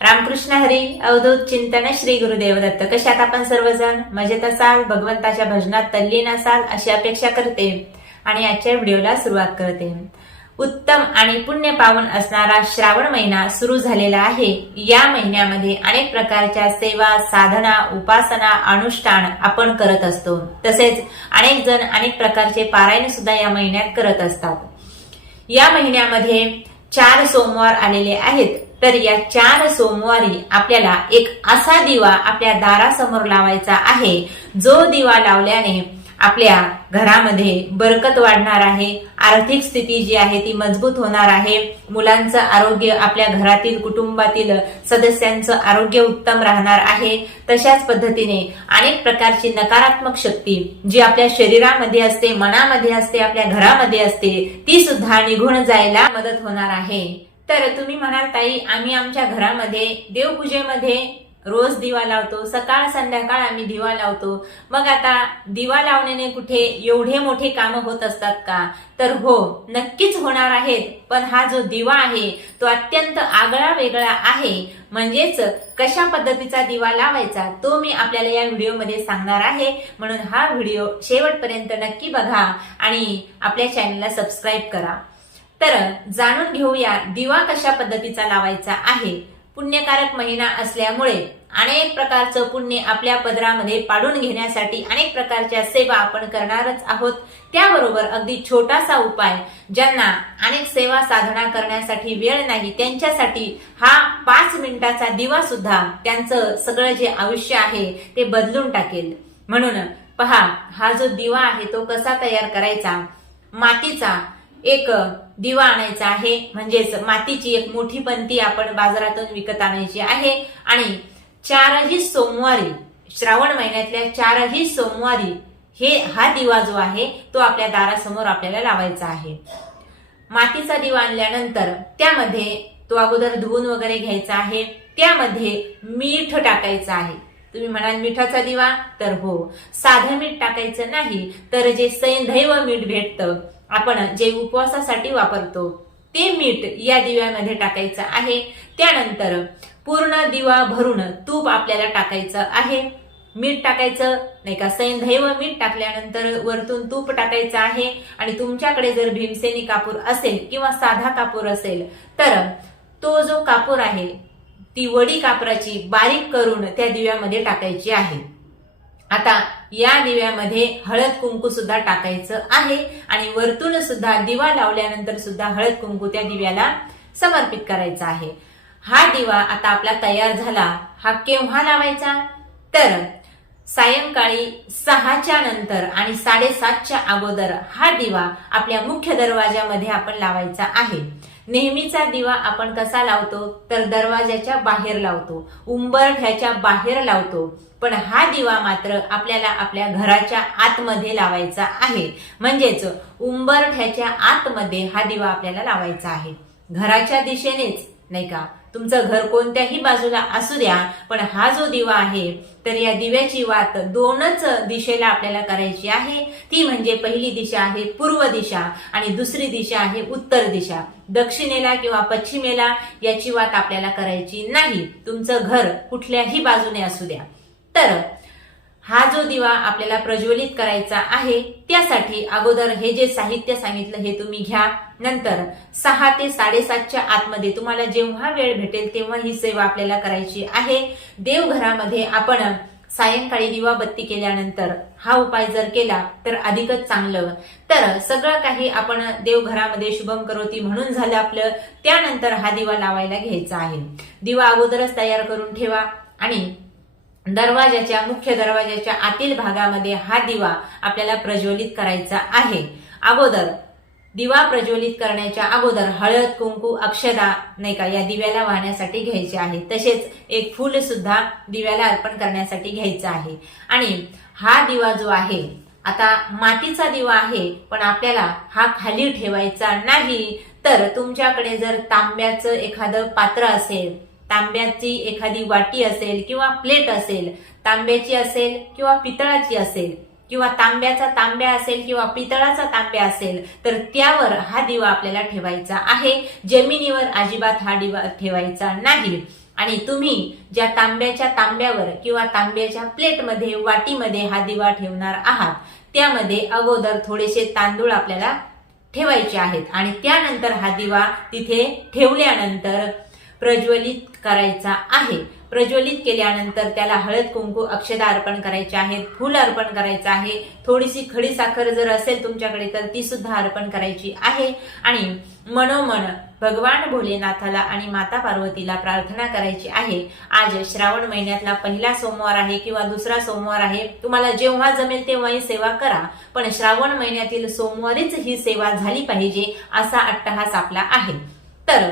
रामकृष्ण हरी अवधूत चिंतन श्री गुरुदेव दत्त. कशात आपण सर्वजण? मजेत असाल भगवंताच्या भजनात तल्लीन असाल अशी अपेक्षा करते आणि आजच्या व्हिडिओला सुरुवात करते. उत्तम आणि पुण्य पावन असणारा श्रावण महिना सुरू झालेला आहे. या महिन्यामध्ये अनेक प्रकारच्या सेवा साधना उपासना अनुष्ठान आपण करत असतो. तसेच अनेक जण अनेक प्रकारचे पारायण सुद्धा या महिन्यात करत असतात. या महिन्यामध्ये चार सोमवार आलेले आहेत. तर या चार सोमवारी आपल्याला एक असा दिवा आपल्या दारासमोर लावायचा आहे जो दिवा लावल्याने आपल्या घरामध्ये बरकत वाढणार आहे आर्थिक स्थिती जी आहे ती मजबूत होणार आहे मुलांचं आरोग्य आपल्या घरातील कुटुंबातील सदस्यांचं आरोग्य उत्तम राहणार आहे. तशाच पद्धतीने अनेक प्रकारची नकारात्मक शक्ती जी आपल्या शरीरामध्ये असते मनामध्ये असते आपल्या घरामध्ये असते ती सुद्धा निघून जायला मदत होणार आहे. तर तुम्ही म्हणाल ताई आम्ही आमच्या घरामध्ये देवपूजेमध्ये रोज दिवा लावतो. सकाळ संध्याकाळ आम्ही दिवा लावतो. मग आता दिवा लावण्याने कुठे एवढे मोठे कामं होत असतात का? तर हो नक्कीच होणार आहेत. पण हा जो दिवा आहे तो अत्यंत आगळा वेगळा आहे. म्हणजेच कशा पद्धतीचा दिवा लावायचा तो मी आपल्याला या व्हिडिओमध्ये सांगणार आहे. म्हणून हा व्हिडिओ शेवटपर्यंत नक्की बघा आणि आपल्या चॅनलला सबस्क्राईब करा. तर जाणून घेऊया दिवा कशा पद्धतीचा लावायचा आहे. पुण्यकारक महिना असल्यामुळे अनेक प्रकारचं पुण्य आपल्या पदरामध्ये पाडून घेण्यासाठी अनेक प्रकारच्या सेवा आपण करणारच आहोत. त्याबरोबर अगदी छोटासा उपाय ज्यांना अनेक सेवा साधना करण्यासाठी वेळ नाही त्यांच्यासाठी हा पाच मिनिटाचा दिवा सुद्धा त्यांचं सगळं जे आयुष्य आहे ते बदलून टाकेल. म्हणून पहा हा जो दिवा आहे तो कसा तयार करायचा? मातीचा एक दिवा आणायचा आहे. म्हणजेच मातीची एक मोठी पंती आपण बाजारातून विकत आणायची आहे. आणि चारही सोमवारी श्रावण महिन्यातल्या चारही सोमवारी हे हा दिवा जो आहे तो आपल्या दारासमोर आपल्याला लावायचा आहे. मातीचा दिवा आणल्यानंतर त्यामध्ये तो अगोदर धुवून वगैरे घ्यायचा आहे. त्यामध्ये मीठ टाकायचं आहे. तुम्ही म्हणाल मिठाचा दिवा? तर हो. साधं मीठ टाकायचं नाही तर जे सैंधैव मीठ भेटतं आपण जे उपवासासाठी वापरतो ते मीठ या दिव्यामध्ये टाकायचं आहे. त्यानंतर पूर्ण दिवा भरून तूप आपल्याला टाकायचं आहे. मीठ टाकायचं नाही का सैंधैव मीठ टाकल्यानंतर वरतून तूप टाकायचं आहे. आणि तुमच्याकडे जर भीमसेनी कापूर असेल किंवा साधा कापूर असेल तर तो जो कापूर आहे ती वडी कापराची बारीक करून त्या दिव्यामध्ये टाकायची आहे. आता या दिव्यामध्ये हळद कुंकू सुद्धा टाकायचं आहे. आणि वरतून सुद्धा दिवा लावल्यानंतर सुद्धा हळद कुंकू त्या दिव्याला समर्पित करायचा आहे. हा दिवा आता आपला तयार झाला. हा केव्हा लावायचा? तर सायंकाळी सहाच्या नंतर आणि साडेसातच्या अगोदर हा दिवा आपल्या मुख्य दरवाजामध्ये आपण लावायचा आहे. नेहमीचा दिवा आपण कसा लावतो? तर दरवाजाच्या बाहेर लावतो. उंबरठ्याच्या बाहेर लावतो. पण हा दिवा मात्र आपल्याला आपल्या घराच्या आतमध्ये लावायचा आहे. म्हणजेच उंबरठ्याच्या आतमध्ये हा दिवा आपल्याला लावायचा आहे. घराच्या दिशेनेच नाही का? तुमचं घर कोणत्याही बाजूला असू द्या पण हा जो दिवा आहे तर या दिव्याची वात दोनच दिशेला आपल्याला करायची आहे. ती म्हणजे पहिली दिशा आहे पूर्व दिशा आणि दुसरी दिशा आहे उत्तर दिशा. दक्षिणेला किंवा पश्चिमेला याची वात आपल्याला करायची नाही. तुमचं घर कुठल्याही बाजूने असू द्या. तर हा जो दिवा आपल्याला प्रज्वलित करायचा आहे त्यासाठी अगोदर हे जे साहित्य सांगितलं हे तुम्ही घ्या. नंतर सहा ते साडेसातच्या आतमध्ये तुम्हाला जेव्हा वेळ भेटेल तेव्हा ही सेवा आपल्याला करायची आहे. देवघरामध्ये आपण सायंकाळी दिवा बत्ती केल्यानंतर हा उपाय जर केला तर अधिकच चांगलं. तर सगळं काही आपण देवघरामध्ये शुभम करोती म्हणून झालं आपलं त्यानंतर हा दिवा लावायला घ्यायचा आहे. दिवा अगोदरच तयार करून ठेवा आणि दरवाजाच्या मुख्य दरवाजाच्या आतील भागामध्ये हा दिवा आपल्याला प्रज्वलित करायचा आहे. अगोदर दिवा प्रज्वलित करण्याच्या अगोदर हळद कुंकू अक्षदा नाही का या दिव्याला वाहण्यासाठी घ्यायचे आहे. तसेच एक फुल सुद्धा दिव्याला अर्पण करण्यासाठी घ्यायचं आहे. आणि हा दिवा जो आहे आता मातीचा दिवा आहे पण आपल्याला हा खाली ठेवायचा नाही. तर तुमच्याकडे जर तांब्याचं एखादं पात्र असेल तांब्याची एखादी वाटी असेल किंवा प्लेट असेल तांब्याची असेल किंवा पितळाची असेल किंवा तांब्याचा तांब्या असेल किंवा पितळाचा तांब्या असेल तर त्यावर हा दिवा आपल्याला ठेवायचा आहे. जमिनीवर अजिबात हा दिवा ठेवायचा नाही. आणि तुम्ही ज्या तांब्याच्या तांब्यावर किंवा तांब्याच्या प्लेटमध्ये वाटीमध्ये हा दिवा ठेवणार आहात त्यामध्ये अगोदर थोडेसे तांदूळ आपल्याला ठेवायचे आहेत. आणि त्यानंतर हा दिवा तिथे ठेवल्यानंतर प्रज्वलित करायचा आहे. प्रज्वलित केल्यानंतर त्याला हळद कुंकू अक्षदा अर्पण करायचे आहेत फूल अर्पण करायचं आहे. थोडीशी खडी साखर जर असेल तुमच्याकडे तर ती सुद्धा अर्पण करायची आहे. आणि मनोमन भगवान भोलेनाथाला आणि माता पार्वतीला प्रार्थना करायची आहे. आज श्रावण महिन्यातला पहिला सोमवार आहे किंवा दुसरा सोमवार आहे. तुम्हाला जेव्हा जमेल तेव्हाही सेवा करा. पण श्रावण महिन्यातील सोमवारीच ही सेवा झाली पाहिजे असा अट्टहास आपला आहे. तर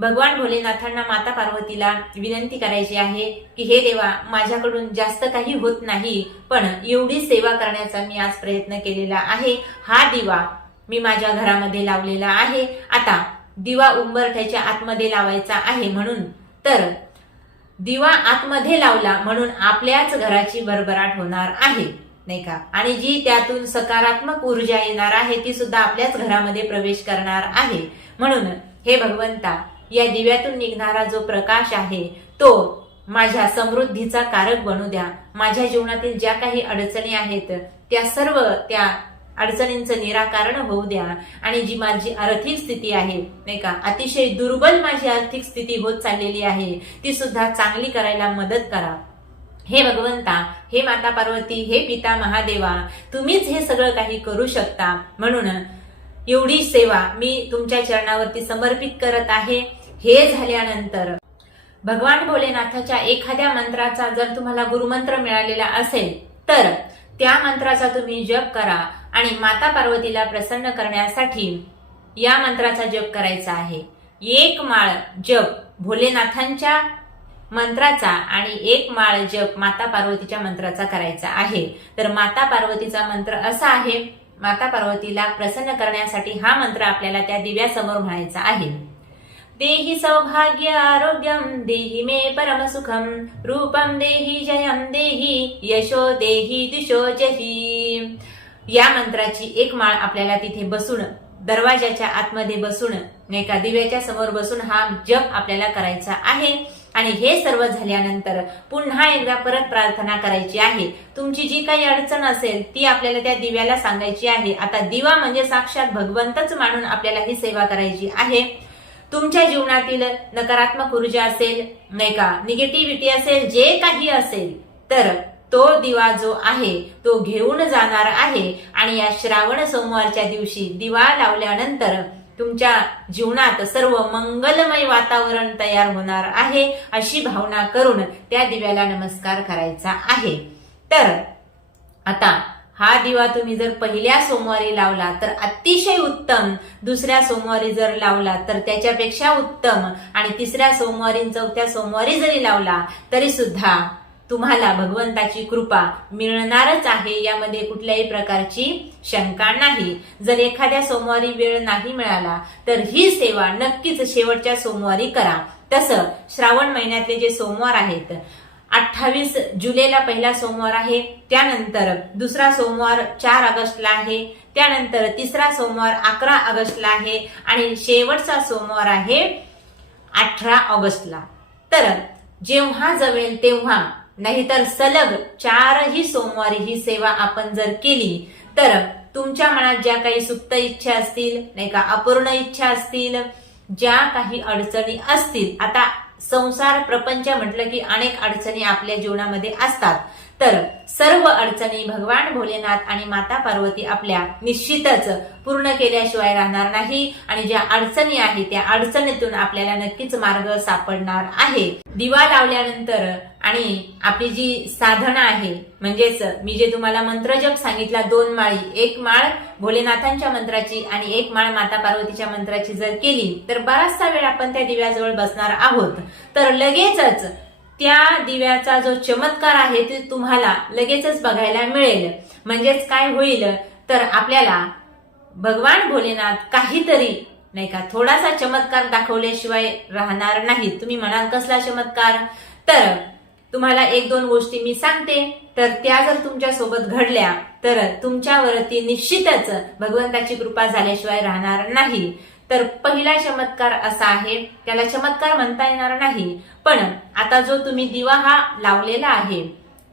भगवान भोलेनाथांना माता पार्वतीला विनंती करायची आहे की हे देवा माझ्याकडून जास्त काही होत नाही पण एवढी सेवा करण्याचा मी आज प्रयत्न केलेला आहे. हा दिवा मी माझ्या घरामध्ये लावलेला आहे. आता दिवा उंबरठ्याच्या आतमध्ये लावायचा आहे म्हणून. तर दिवा आतमध्ये लावला म्हणून आपल्याच घराची भरभराट होणार आहे नाही का? आणि जी त्यातून सकारात्मक ऊर्जा येणार आहे ती सुद्धा आपल्याच घरामध्ये प्रवेश करणार आहे. म्हणून हे भगवंता या दिव्यातून निघणारा जो प्रकाश आहे तो माझ्या समृद्धीचा कारक बनू द्या. माझ्या जीवनातील ज्या काही अडचणी आहेत त्या सर्व त्या अडचणींचं निराकरण होऊ द्या. आणि जी माझी आर्थिक स्थिती आहे नाही का अतिशय दुर्बल माझी आर्थिक स्थिती होत चाललेली आहे ती सुद्धा चांगली करायला मदत करा. हे भगवंता हे माता पार्वती हे पिता महादेवा तुम्हीच हे सगळं काही करू शकता. म्हणून एवढी सेवा मी तुमच्या चरणावरती समर्पित करत आहे. हे झाल्यानंतर भगवान भोलेनाथाच्या एखाद्या मंत्राचा जर तुम्हाला गुरुमंत्र मिळालेला असेल तर त्या मंत्राचा तुम्ही जप करा आणि माता पार्वतीला प्रसन्न करण्यासाठी या मंत्राचा जप करायचा आहे. एक माळ जप भोलेनाथांच्या मंत्राचा आणि एक माळ जप माता पार्वतीच्या मंत्राचा करायचा आहे. तर माता पार्वतीचा मंत्र असा आहे माता पार्वतीला प्रसन्न करण्यासाठी हा मंत्र आपल्याला त्या दिव्यासमोर म्हणायचा आहे. देहि सौभाग्य आरोग्यम देहि मे परम सुखम रूपम देहि जयम देहि यशो देहि दिशो जही। या मंत्राची एक माळ आपल्याला तिथे बसून दरवाजाच्या आतमध्ये बसून नाही का दिव्याच्या समोर बसून हा जप आपल्याला करायचा आहे. आणि हे सर्व झाल्यानंतर पुन्हा एकदा परत प्रार्थना करायची आहे. तुमची जी काही अडचण असेल ती आपल्याला त्या दिव्याला सांगायची आहे. आता दिवा म्हणजे साक्षात भगवंतच मानून आपल्याला ही सेवा करायची आहे. तुमच्या जीवनातील नकारात्मक ऊर्जा असेल नाही का? निगेटिव्हिटी असेल जे काही असेल तर तो दिवा जो आहे तो घेऊन जाणार आहे. आणि या श्रावण सोमवारच्या दिवशी दिवा लावल्यानंतर तुमच्या जीवनात सर्व मंगलमय वातावरण तयार होणार आहे अशी भावना करून त्या दिव्याला नमस्कार करायचा आहे. तर आता हा दिवा तुम्ही जर पहिल्या सोमवारी लावला तर अतिशय उत्तम. दुसऱ्या सोमवारी जर लावला तर त्याच्यापेक्षा उत्तम. आणि तिसऱ्या सोमवारी चौथ्या सोमवारी जरी लावला तरी सुद्धा तुम्हाला भगवंताची कृपा मिळणारच आहे. यामध्ये कुठल्याही प्रकारची शंका नाही. जर एखाद्या सोमवारी वेळ नाही मिळाला तर ही सेवा नक्कीच शेवटच्या सोमवारी करा. तसं श्रावण महिन्यातले जे सोमवार आहेत अठ्ठावीस जुलैला पहिला सोमवार आहे. त्यानंतर दुसरा सोमवार चार ऑगस्टला आहे. त्यानंतर तिसरा सोमवार अकरा ऑगस्टला आहे. आणि शेवटचा सोमवार आहे अठरा ऑगस्टला. तर जेव्हा जमेल तेव्हा नाहीतर सलग चारही सोमवारी ही सेवा आपण जर केली तर तुमच्या मनात ज्या काही सुप्त इच्छा असतील नाही का अपूर्ण इच्छा असतील ज्या काही अडचणी असतील आता संसार प्रपंच म्हटलं की अनेक अडचणी आपल्या जीवनामध्ये असतात. तर सर्व अडचणी भगवान भोलेनाथ आणि माता पार्वती आपल्या निश्चितच पूर्ण केल्याशिवाय राहणार नाही आणि ज्या अडचणी आहे त्या अडचणीतून आपल्याला नक्कीच मार्ग सापडणार आहे. दिवा लावल्यानंतर आणि आपली जी साधना आहे म्हणजेच मी जे तुम्हाला मंत्रजप सांगितला दोन माळी एक माळ भोलेनाथांच्या मंत्राची आणि एक माळ माता पार्वतीच्या मंत्राची जर केली तर बराचसा वेळ आपण त्या दिव्याजवळ बसणार आहोत. तर लगेचच त्या दिव्याचा जो चमत्कार आहे ते तुम्हाला लगेचच बघायला मिळेल. म्हणजेच काय होईल? तर आपल्याला भगवान भोलेनाथ काहीतरी नाही का थोडासा चमत्कार दाखवल्याशिवाय राहणार नाही तुम्ही म्हणाल कसला चमत्कार? तर तुम्हाला एक दोन गोष्टी मी सांगते. तर त्या जर तुमच्यासोबत घडल्या तर तुमच्यावरती निश्चितच भगवंताची कृपा झाल्याशिवाय राहणार नाही. तर पहिला चमत्कार असा आहे त्याला चमत्कार म्हणता येणार नाही. पण आता जो तुम्ही दिवा हा लावलेला आहे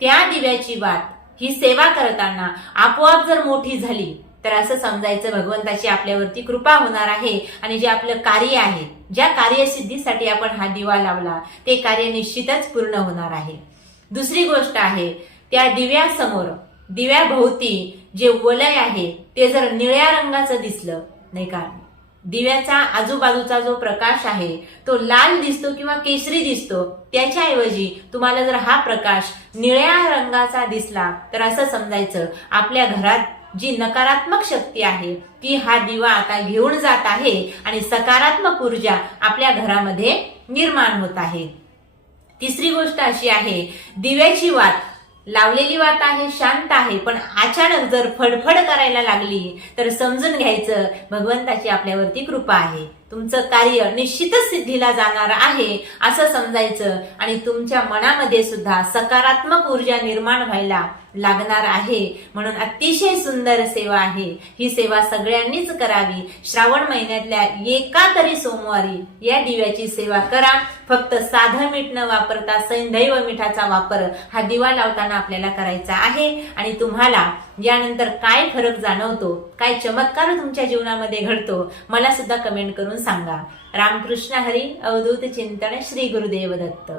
त्या दिव्याची वात ही सेवा करताना आपोआप जर मोठी झाली तर असं समजायचं भगवंताची आपल्यावरती कृपा होणार आहे आणि जे आपलं कार्य आहे ज्या कार्यसिद्धीसाठी आपण हा दिवा लावला ते कार्य निश्चितच पूर्ण होणार आहे. दुसरी गोष्ट आहे त्या दिव्यासमोर दिव्याभोवती जे वलय आहे ते जर निळ्या रंगाचं दिसलं नाही का? दिव्याचा आजूबाजूचा जो प्रकाश आहे तो लाल दिसतो किंवा केशरी दिसतो त्याच्याऐवजी तुम्हाला जर हा प्रकाश निळ्या रंगाचा दिसला तर असं समजायचं आपल्या घरात जी नकारात्मक शक्ती आहे ती हा दिवा आता घेऊन जात आहे आणि सकारात्मक ऊर्जा आपल्या घरामध्ये निर्माण होत आहे. तिसरी गोष्ट अशी आहे दिव्याची वात लावलेली वात आहे शांत आहे पण अचानक जर फडफड करायला लागली तर समजून घ्यायचं भगवंताची आपल्यावरती कृपा आहे. तुमचं कार्य निश्चितच सिद्धीला जाणार आहे असं समजायचं. आणि तुमच्या मनामध्ये सुद्धा सकारात्मक ऊर्जा निर्माण व्हायला लागणार आहे. म्हणून अतिशय सुंदर सेवा आहे. ही सेवा सगळ्यांनीच करावी. श्रावण महिन्यातल्या एका तरी सोमवारी या दिव्याची सेवा करा. फक्त साधं मीठ न वापरता सैंदैव मिठाचा वापर हा दिवा लावताना आपल्याला करायचा आहे. आणि तुम्हाला यानंतर काय फरक जाणवतो काय चमत्कार तुमच्या जीवनामध्ये घडतो मला सुद्धा कमेंट करून सांगा. रामकृष्ण हरी अवधूत चिंतन श्री गुरुदेव दत्त.